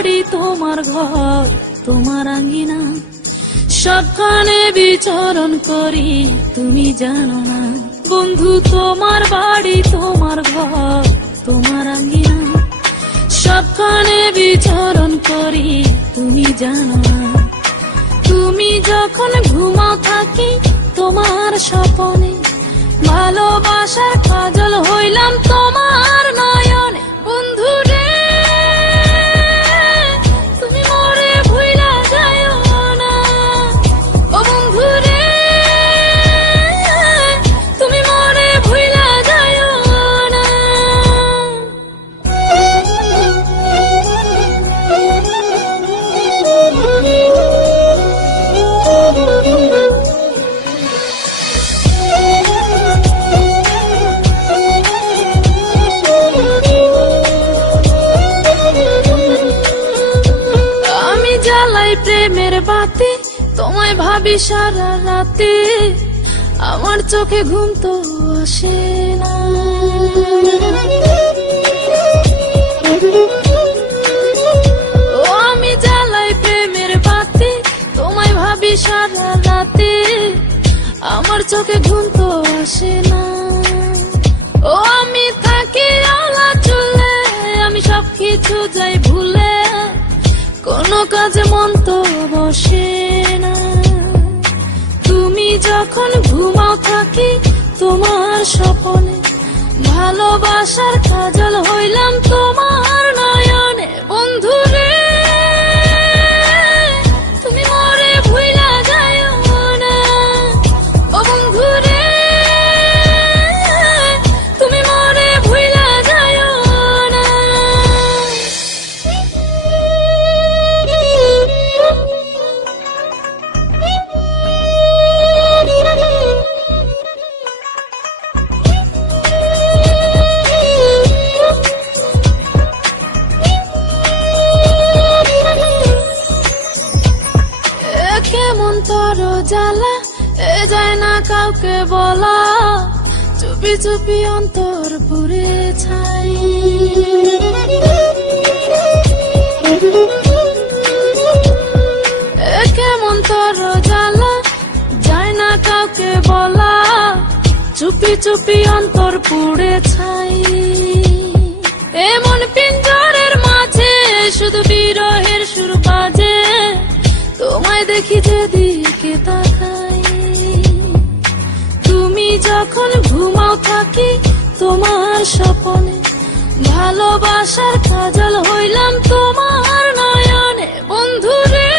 বাড়ি তোমার ঘর তোমার আঙ্গিনা, সবখানে বিচরণ করি তুমি জানো না। বন্ধু তোমার বাড়ি তোমার ঘর তোমার আঙ্গিনা, সবখানে বিচরণ করি তুমি জানো না। তুমি যখন ঘুমাও থাকি তোমার স্বপনে, ভালোবাসার কাজল হইলাম তোমার নয়নে। বন্ধু রে তুমি মরে ভুইলা যাইও না, ও বন্ধু রে তুমি মরে ভুইলা যাইও না। আমি জ্বালাই প্রেমের বাতি, তোমায় ভাবি সারা রাতে, আমার চোখে ঘুম তো আসে না। ও আমি জ্বালাই প্রেমের বাতি, তোমায় ভাবি সারা রাতে, আমার চোখে ঘুম তো আসে না। ও আমি থাকি আলা চুলে, আমি সবকিছু যাই ভুলে, কোনো কাজে মন তো বসে না। তুমি যখন ঘুমাও থাকি তোমার স্বপনে, ভালোবাসার কাজল হইলাম তোমার নয়নে। বন্ধু রে তুমি মরে ভুইলা যাইও না, ও বন্ধু রে তুমি মরে ভুইলা যাইও না। কেমন তোর জ্বালা এ যায় না কাউকে বলা, চুপি চুপি অন্তর পুরে ছাই। কেমন তোর জ্বালা যায় না কাউকে বলা, চুপি চুপি অন্তর পুড়ে ছাই। এমন পিঞ্জরের মাঝে শুধু বিরহের সুর বাজে, তোমায় দেখি যেদিকে তাকাই। তুমি যখন ঘুমাও থাকি তোমার স্বপনে, ভালোবাসার কাজল হইলাম তোমার নয়নে। বন্ধু রে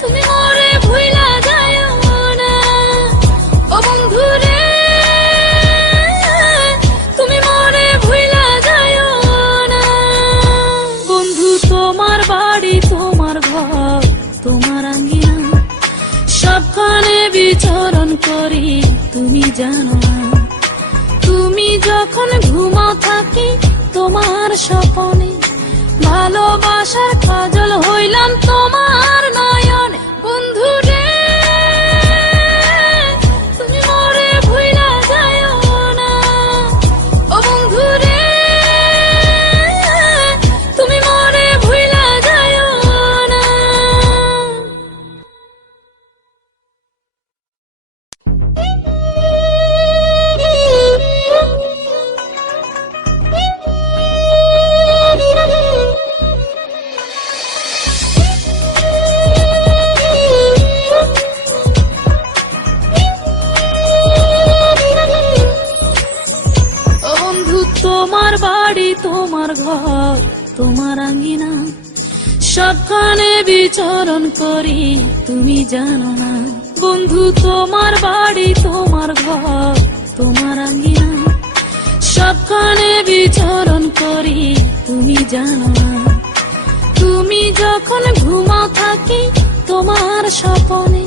তুমি মরে ভুইলা যাইও না, ও বন্ধু রে তুমি মরে ভুইলা যাইও না। বন্ধু তোমার বাড়ি তোমার ঘর তোমার আঙ্গিনা, সবখানে বিচরণ করি তুমি জানো না। তুমি যখন ঘুমাও থাকি তোমার স্বপনে, ভালোবাসার কাজল হইলাম তোমার নয়নে। বন্ধু রে তুমি মরে ভুইলা যাইও না, ও বন্ধু রে তুমি মরে ভুইলা যাইও না। বন্ধু তোমার বাড়ি তোমার ঘর তোমার আঙ্গিনা, সবখানে বিচরণ করি তুমি জানো না। বন্ধু তোমার বাড়ি তোমার ঘর তোমার আঙ্গিনা, সবখানে বিচরণ করি তুমি জানো না। তুমি যখন ঘুমাও থাকি তোমার স্বপনে,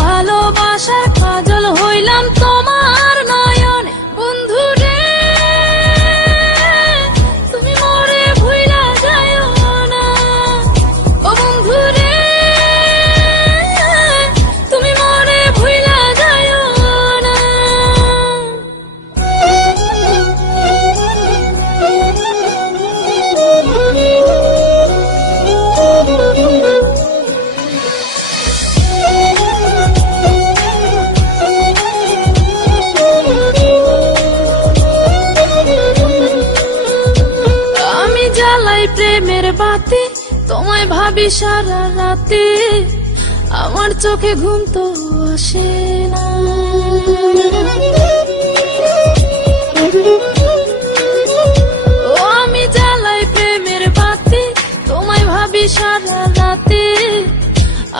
ভালোবাসার কাজল হইলাম তোমার নয়নে। বন্ধু রে তুমি মরে ভুইলা যাইও না, ও বন্ধু রে তুমি মরে ভুইলা যাইও না। তোমায় ভাবি সারা রাতে, আমার চোখে ঘুম তো আসে না। ও আমি জ্বালাই প্রেমের বাতি, তোমায় ভাবি সারা রাতে,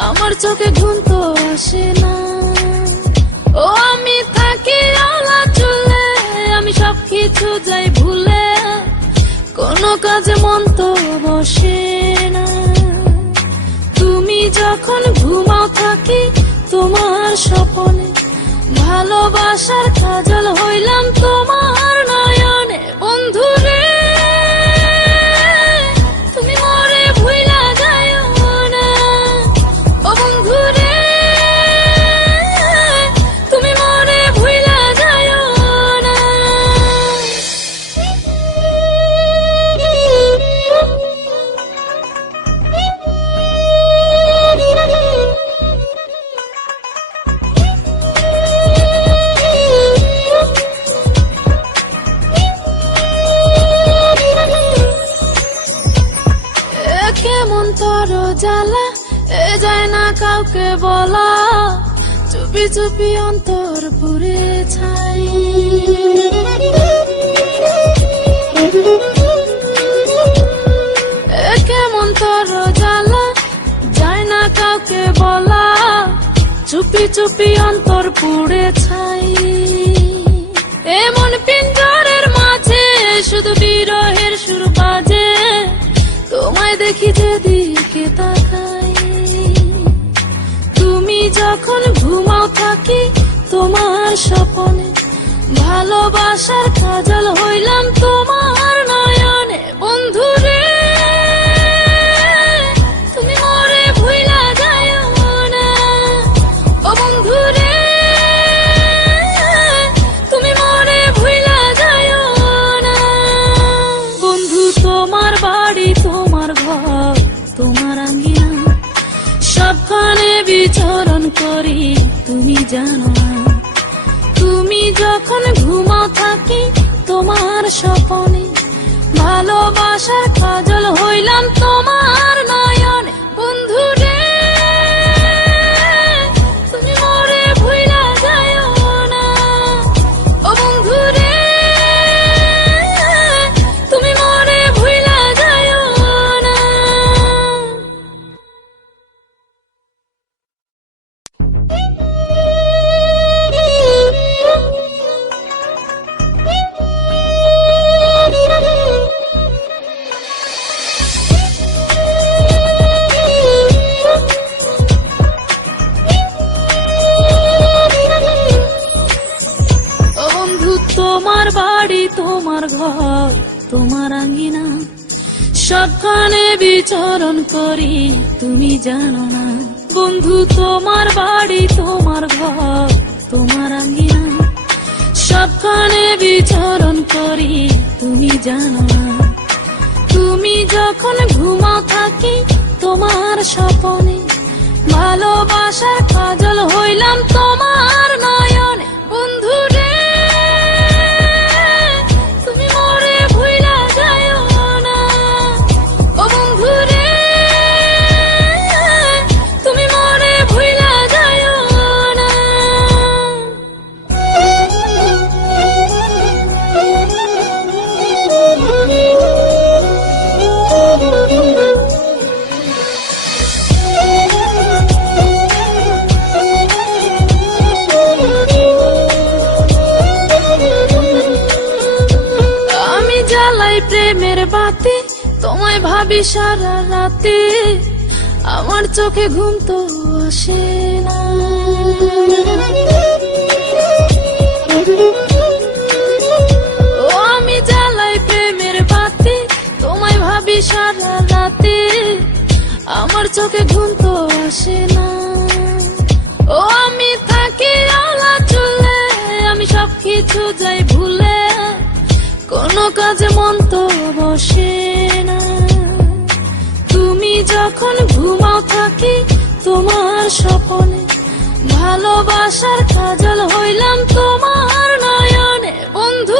আমার চোখে ঘুম তো আসে না। ও আমি থাকি আলা চুলে, আমি সবকিছু যাই ভুলে, কোনো কাজে মন তো বসে না। তুমি যখন ঘুমাও থাকি তোমার স্বপনে, ভালোবাসার কাজল হইলাম তোমার নয়নে। বন্ধু রে তুমি মরে ভুইলা যাইও না, ও বন্ধু রে তুমি মরে ভুইলা যাইও না। কেমন তর জ্বালা এ যায় না কাউকে বলা, চুপি চুপি অন্তর পুরে ছাই। কেমন তর জ্বালা যায় না কাউকে বলা, চুপি চুপি অন্তর পুড়ে ছাই। এমন পিঞ্জরের মাঝে শুধু বিরহের সুর বাজে, তোমায় দেখি যেদিকে তাকাই। তুমি যখন ঘুমাও থাকি তোমার স্বপনে, ভালোবাসার কাজল হইলাম তোমার নয়নে। বন্ধু রে তুমি মরে ভুইলা যাইও না, ও বন্ধু রে তুমি মরে ভুইলা যাইও না। বন্ধু তোমার বাড়ি তোমার ঘর তোমার আঙ্গিনা, সবখানে বিচরণ করি তুমি জানো না। তুমি যখন ঘুমাও থাকি তোমার স্বপনে, ভালোবাসার কাজল হইলাম তোমার নয়নে। বন্ধু রে তুমি মরে ভুইলা যাইও না, ও বন্ধু রে তুমি মরে ভুইলা যাইও না। তোমার বাড়ি তোমার ঘর তোমার আঙ্গিনা, সবখানে বিচরণ করি তুমি জানো না। বন্ধু তোমার বাড়ি তোমার ঘর তোমার আঙ্গিনা, সবখানে বিচরণ করি তুমি জানো না। তুমি যখন ঘুমাও থাকি তোমার স্বপনে, ভালোবাসার কাজল হইলাম তোমার নয়নে। বন্ধু রে তুমি মরে ভুইলা যাইও না, ও বন্ধু রে তুমি মরে ভুইলা যাইও না। প্রেমের বাতি তোমায় ভাবি সারা রাতে, আমার চোখে ঘুম তো আসে না। ও আমি জ্বালাই প্রেমের বাতি তোমায় ভাবি সারা রাতে, আমার চোখে ঘুম তো আসে না। ও আমি থাকি আলা চুলে, আমি সবকিছু যাই ভুলে, কোনো কাজে মন তো বসে না। তুমি যখন ঘুমাও থাকি তোমার স্বপনে, ভালোবাসার কাজল হইলাম তোমার নয়নে। বন্ধু